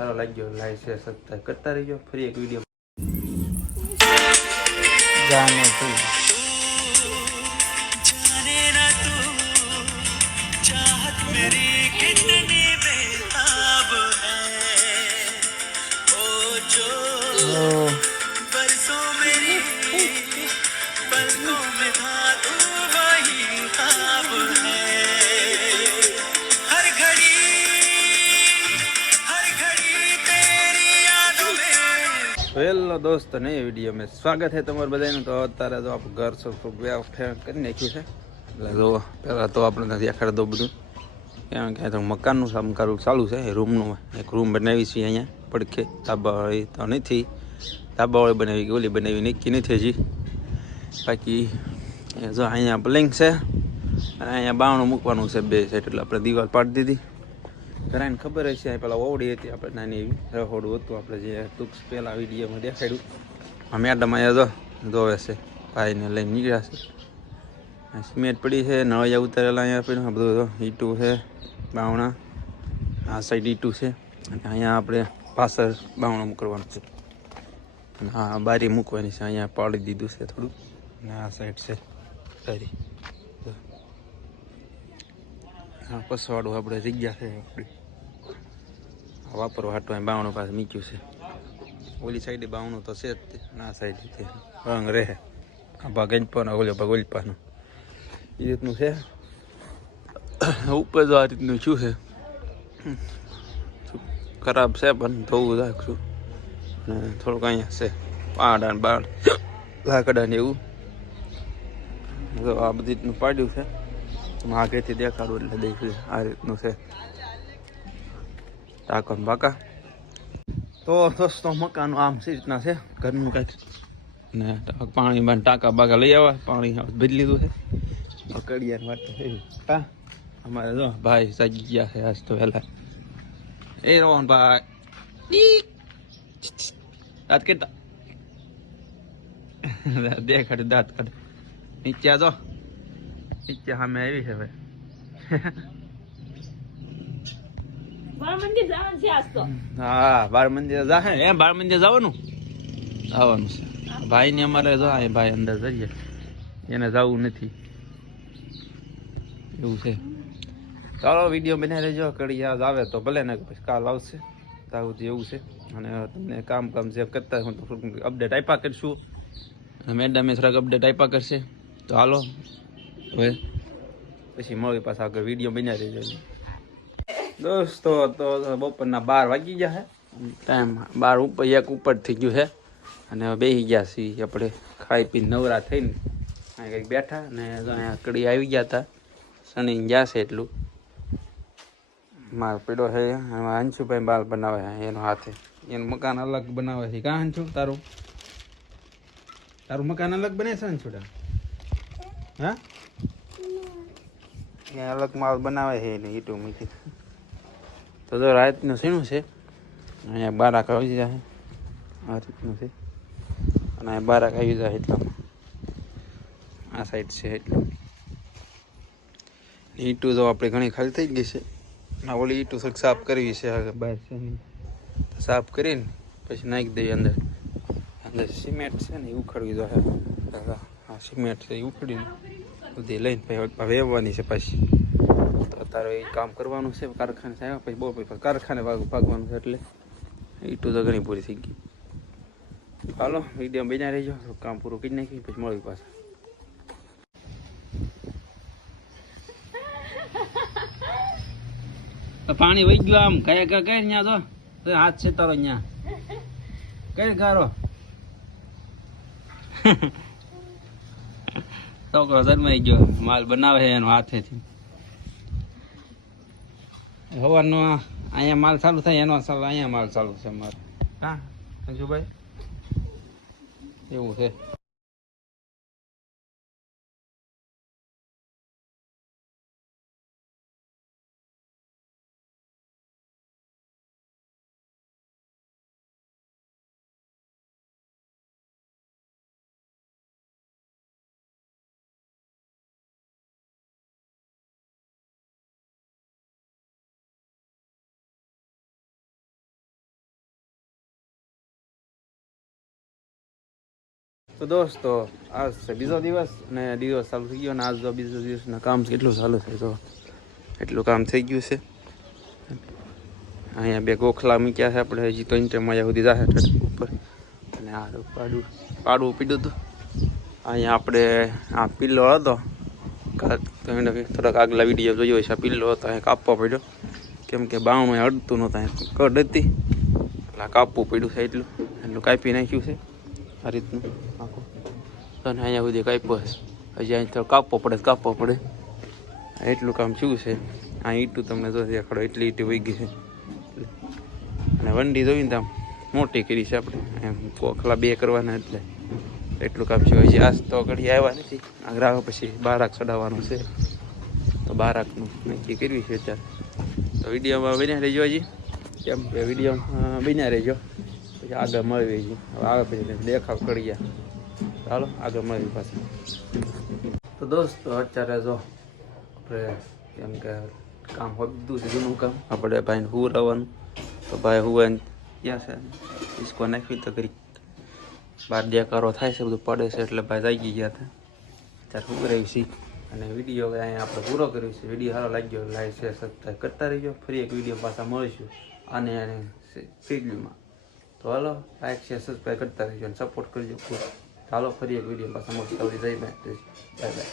સારો લાગ્યો like share subscribe કરતા રહીજો ફરી એક વિડીયો જાને તું जाने ना तू चाहत मेरी कितनी बेताब है ओ जो बरसों मेरी पलकों में था तू वही ख्वाब है हर घड़ी तेरी यादों में। हेलो दोस्त नए वीडियो में स्वागत है તમારું બધાનું। તો અત્યારે તો આપણું ઘર સરખું વ્યવસ્થા કરી નાખ્યું છે એટલે જો પહેલાં તો આપણે દેખાડી દો બધું ક્યાં ક્યાં તો મકાનનું કામ કરવું ચાલુ છે રૂમનું એક રૂમ બનાવી છે અહીંયા પડખે ધાબાવાળી તો નથી ધાબાવાળી બનાવી કે ઓલી બનાવી નક્કી નથી હજી બાકી જો અહીંયા પલંગ છે અને અહીંયા બાવણું મૂકવાનું છે બે સાઈડ એટલે આપણે દિવાલ પાડી દીધી ઘરાને ખબર હશે પેલા ઓવડી હતી આપણે નાની એવી રહોડું હતું આપણે જે ટૂંક પહેલાં વિડીયોમાં દેખાડ્યું આ મેડમ અહીંયા જોવે છે ભાઈને લઈને નીકળ્યા છે સિમેન્ટ પડી છે નળિયા ઉતારેલા અહીંયા પડ્યું બધું ઈટું છે બાવણા આ સાઈડ ઈટું છે અને અહીંયા આપણે પાછળ બાવણા મૂકવાનું છે અને આ બારી મૂકવાની છે અહીંયા પાડી દીધું છે થોડું અને આ સાઈડ છે બારી હા પસવાડું આપણે જગ્યા છે આપણી વાપરવા હાટું બાવણું પાસે મૂક્યું છે ઓલી સાઈડે બાવણું તો છે જ આ સાઈડ છે રંગ રહે આ ભાગ ગંજપાનો ઓલો ભાગ ઓલપાનો એ રીતનું છે ઉપર તો આ રીતનું શું છે ખરાબ છે પણ ધોવું રાખશું અને થોડુંક અહીંયા છે પાડા ને બાળ લાકડા ને એવું આ બધી રીતનું પાડ્યું છે આગળથી દેખાડું એટલે દેખ્યું આ રીતનું છે ટાંકા બાકા તો દોસ્તો મકાન આમ સી રીતના છે ઘરનું કાંઈક ને પાણી બાંધ ટાંકા બાકા લઈ આવ્યા પાણી બદલી લીધું છે કડિયાની વાત તો હા અમારે જો ભાઈ જાગી ગયા છે આજ તો વહેલા એ રોહન ભાઈ દાંત કેટલા દેખાડ દાંત કાઢ નીચે જો નીચે સામે આવી છે ભાઈ હા બાળ મંદિર જા એમ બાળ મંદિર જવાનું આવવાનું છે ભાઈ ને અમારે જો ભાઈ અંદર જઈએ એને જવું નથી એવું છે ચાલો વિડીયો બનાવી લેજો કડી યાદ આવે તો ભલે ને પછી કાલ આવશે તાવું એવું છે અને તમને કામ જે કરતા હું તો અપડેટ આપ્યા કરીશું મેડમે થોડાક અપડેટ આપ્યા કરશે તો હાલો હવે પછી મળી પાછા આગળ વિડીયો બનાવી લેજો દોસ્તો તો બપોરના 12 વાગી ગયા છે ટાઈમ 12 ઉપર એક ઉપર થઈ ગયું છે અને હવે બેસી ગયા છીએ આપણે ખાઈ પીને નવરા થઈને અહીંયા કંઈક બેઠા અને અહીંયા કડી આવી ગયા હતા શનિ ગયા છે એટલું મારો પીડો છે એમાં અંશુભાઈ બાલ બનાવે છે એનો હાથે એનું મકાન અલગ બનાવે છે કાં અંશુ તારું મકાન અલગ બને છે અંશુડા હા એ અલગ માલ બનાવે છે એને ઈટું મૂકી તો રાતનું શીણું છે અહીંયા બારાક આવી જાય આ રીતનું છે અને અહીંયા બારાક આવી જાય એટલામાં આ સાઈડ છે એટલું ઈટું તો આપણે ઘણી ખાલી થઈ ગઈ છે ના ઓલી ઈટું થોડીક સાફ કરવી છે બહાર છે સાફ કરીને પછી નાખી દઈએ અંદર સિમેન્ટ છે ને એ ઉખડવી જોઈએ હા સિમેન્ટ છે એ ઉખડીને બધી લઈને પછી વેવવાની છે પાછી તો અત્યારે એ કામ કરવાનું છે કારખાને આવ્યા પછી બહુ પછી કારખાને ભાગવાનું છે એટલે ઈટું તો ઘણી પૂરી થઈ ગઈ હાલો વિડીયો બન્યા રહીજો કામ પૂરું કરી નાખી પછી મળવી પાછા પાણી વહી ગયું આમ કઈ કઈ ત્યાં તો હાથ છે તારો ત્યાં કઈ ગારો છોકરો જન્માઈ ગયો માલ બનાવે છે એનો હાથેથી હવાનો અહીંયા માલ ચાલુ થાય એનો ચાલુ અહીંયા માલ ચાલુ છે મારે હા અંશુભાઈ એવું છે તો દોસ્તો આજ છે બીજો દિવસ અને દિવસ ચાલુ થઈ ગયો અને આજ તો બીજો દિવસના કામ કેટલું ચાલુ થાય તો એટલું કામ થઈ ગયું છે. અહીંયા 2 ગોખલા મૂક્યા છે આપણે હજી તો ઇન્ટર મજા સુધી જાહે ઉપર અને આ પાડવું પીડ્યું હતું. અહીંયા આપણે આ પિલ્લો હતો થોડાક આગલા વિડીયો જોયો છે. આ પિલ્લો હતો અહીંયા કાપવો પડ્યો કેમ કે બાવણું અડતું નહોતા કડ હતી એટલે કાપવું પડ્યું છે. એટલું કાપી નાખ્યું છે આ રીતનું આખું અને અહીંયા સુધી કાપ્યો છે. હજી અહીં તો કાપવો પડે એટલું કામ શું છે. આ ઈંટું તમને જો દેખાડો એટલી ઈંટી વહી ગઈ છે અને વંડી જોઈને આમ મોટી કરી છે આપણે એમ કોખલા 2 કરવાના એટલે એટલું કામ છે. હજી આજ તો ઘડી આવ્યા નથી આગળ પછી બારાક ચડાવવાનું છે તો બારાકનું નક્કી કરવી છે અત્યારે. તો વિડીયોમાં બન્યા રહેજો હજી કેમ કે વિડીયોમાં બન્યા રહેજો પછી આગળ મળવી છે. હવે આગળ પછી દેખાવ કરી ગયા ચાલો આગળ મળવી પાછી. તો દોસ્તો અત્યારે જો આપણે કેમ કે કામ હોતું છે જૂનું કામ આપણે ભાઈને હુવરાવવાનું તો ભાઈ હુવાને ક્યાં છે ઈસકો નાખ્યું તો કરી બાર દેકારો થાય છે બધું પડે છે એટલે ભાઈ જાગી ગયા હતા ત્યારે હુવરાવી છે. અને વિડીયો હવે અહીંયા આપણે પૂરો કર્યો છે. વિડીયો સારો લાગ્યો લાઈક શેર સબસ્ક્રાઈબ કરતા રહીજો. ફરી એક વિડીયો પાછા મળીશું આને શેડ્યુલમાં. તો હાલો લાઈક શેર સબસ્ક્રાઈબ કરતા રહીજો અને સપોર્ટ કરજો. ચાલો ફરી એક વિડીયો પાછા મળીશું. જય બાય બાય.